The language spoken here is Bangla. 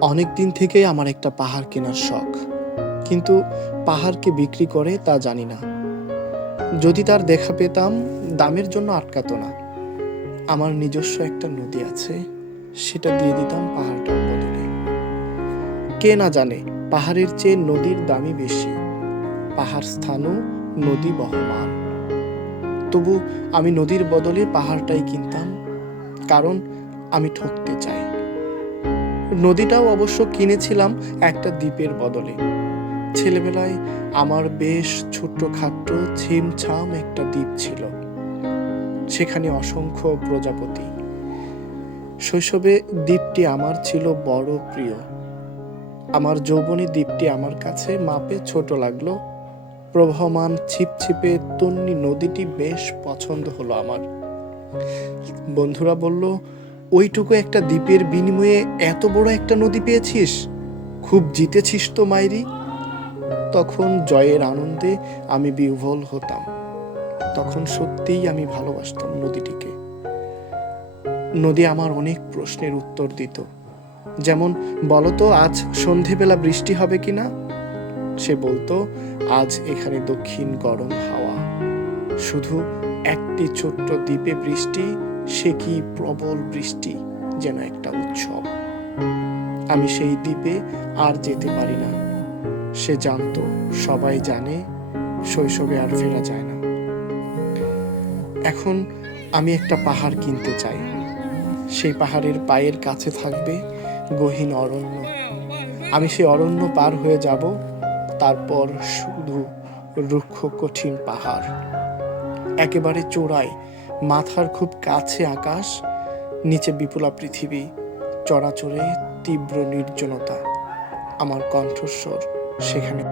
অনেক দিন থেকেই আমার একটা পাহাড় কেনার শখ, কিন্তু পাহাড়কে বিক্রি করে তা জানি না। যদি তার দেখা পেতাম, দামের জন্য আটকাতো না। আমার নিজস্ব একটা নদী আছে, সেটা দিয়ে দিতাম পাহাড়টার বদলে। কে না জানে পাহাড়ের চেয়ে নদীর দামই বেশি, পাহাড় স্থানও নদী বহমান। তবু আমি নদীর বদলে পাহাড়টাই কিনতাম, কারণ আমি ঠকতে চাই। নদীটাও অবশ্য কিনেছিলাম একটা দ্বীপের বদলে। ছেলেবেলায় আমার বেশ ছোট্টখাট্ট ছিমছাম একটা দ্বীপ ছিল, সেখানে অসংখ্য প্রজাপতি। শৈশবে দ্বীপটি আমার ছিল বড় প্রিয়। আমার যৌবনে দ্বীপটি আমার কাছে মাপে ছোট লাগলো। প্রবহমান ছিপছিপে তন্নি নদীটি বেশ পছন্দ হলো আমার। বন্ধুরা বলল, ওইটুকু একটা দ্বীপের বিনিময়ে এত বড় একটা নদী পেয়েছিস, খুব জিতেছিস তো মাইরি। তখন জয়ের আনন্দে আমি বিহ্বল হতাম। তখন সত্যিই আমি ভালোবাসতাম নদীটিকে। নদী আমার অনেক প্রশ্নের উত্তর দিত, যেমন, বলতো আজ সন্ধেবেলা বৃষ্টি হবে কিনা। সে বলতো, আজ এখানে দক্ষিণ গরম হাওয়া। শুধু একটি ছোট্ট দ্বীপে বৃষ্টি, সে কি প্রবল বৃষ্টি, যেন একটা উৎসব। আমি সেই দ্বীপে আর যেতে পারি না। সে জানতো, সবাই জানে, শৈশবে আর ফেরা যায় না। এখন আমি একটা পাহাড় কিনতে চাই। সেই পাহাড়ের পায়ের কাছে থাকবে গহীন অরণ্য। আমি সেই অরণ্য পার হয়ে যাব, তারপর শুধু রুক্ষ কঠিন পাহাড়। একেবারে চূড়ায়, মাথার খুব কাছে আকাশ, নিচে বিপুলা পৃথিবী, চড়াচড়ে তীব্র নির্জনতা। আমার কণ্ঠস্বর সেখানে